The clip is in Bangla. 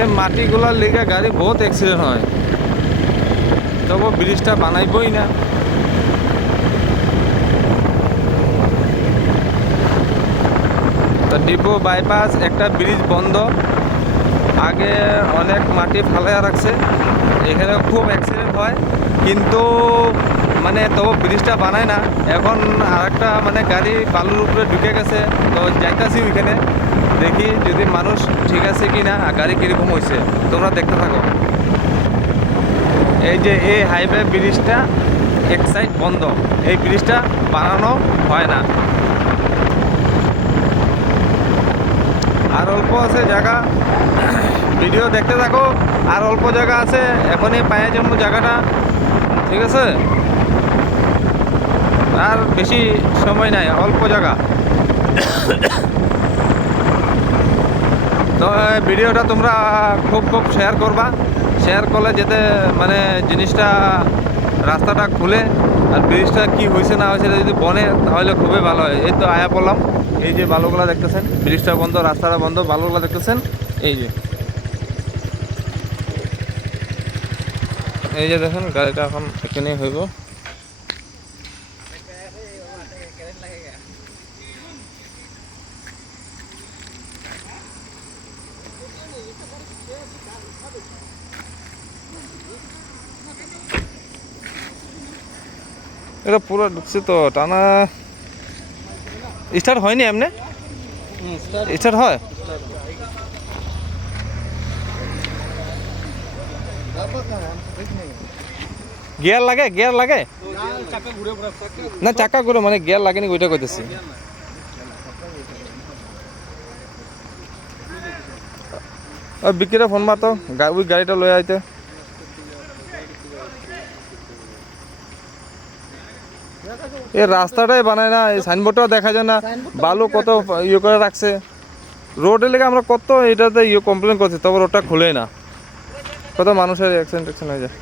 এই মাটিগুলার লিগে গাড়ি বহুত অ্যাক্সিডেন্ট হয়, তবু ব্রিজটা বানাইবই না। তো ডিপো বাইপাস একটা ব্রিজ বন্ধ, আগে অনেক মাটি ফালাইয়া রাখছে, এখানে খুব অ্যাক্সিডেন্ট হয়, কিন্তু মানে তবু ব্রিজটা বানায় না। এখন আরেকটা মানে গাড়ি বালুর উপরে ঢুকে গেছে, তো যাইতাছি ওইখানে, দেখি যদি মানুষ ঠিক আছে কি না, গাড়ি কীরকম হয়েছে তোমরা দেখতে থাকো। এই যে এই হাইওয়ে ব্রিজটা এক সাইড বন্ধ, এই ব্রিজটা বানানো হয় না। আর অল্প আছে জায়গা, ভিডিও দেখতে থাকো। আর অল্প জায়গা আছে, এখনই পায়ে যাবো জায়গাটা, ঠিক আছে? আর বেশি সময় নাই, অল্প জায়গা। তো ভিডিওটা তোমরা খুব খুব শেয়ার করবা, শেয়ার করলে যেতে মানে জিনিসটা রাস্তাটা খুলে, আর ব্রিজটা কি হয়েছে না হয়েছে যদি বনে তাহলে খুবই ভালো হয়। এই তো আয়া পড়লাম, এই যে বালুগুলা দেখতেছেন, ব্রিজটা বন্ধ, রাস্তাটা বন্ধ, বালুগুলা দেখতেছেন, এই যে দেখেন গাড়িটা এখন এখানেই হইব। এটা পুরো ঢুকছে তো, টানা স্টার্ট হয়নি, এমনি স্টার্ট হয়। গিয়ার লাগে, গিয়ার লাগে না, চাকা ঘুরে মানে গিয়ার লাগেনি, ওইটা কইতেছি। বিক্রিটা ফোন মারতো, ওই গাড়িটা লয়ে আইতে। এই রাস্তাটাই বানায় না, এই সাইনবোর্ডটাও দেখা যায় না, বালু কত ইয়ে করে রাখছে। রোডের লেগে আমরা কত এটাতে ইয়ে কমপ্লেন করছি, তবে রোডটা খুলেই না, কত মানুষের অ্যাক্সিডেন্ট হয়ে যায়।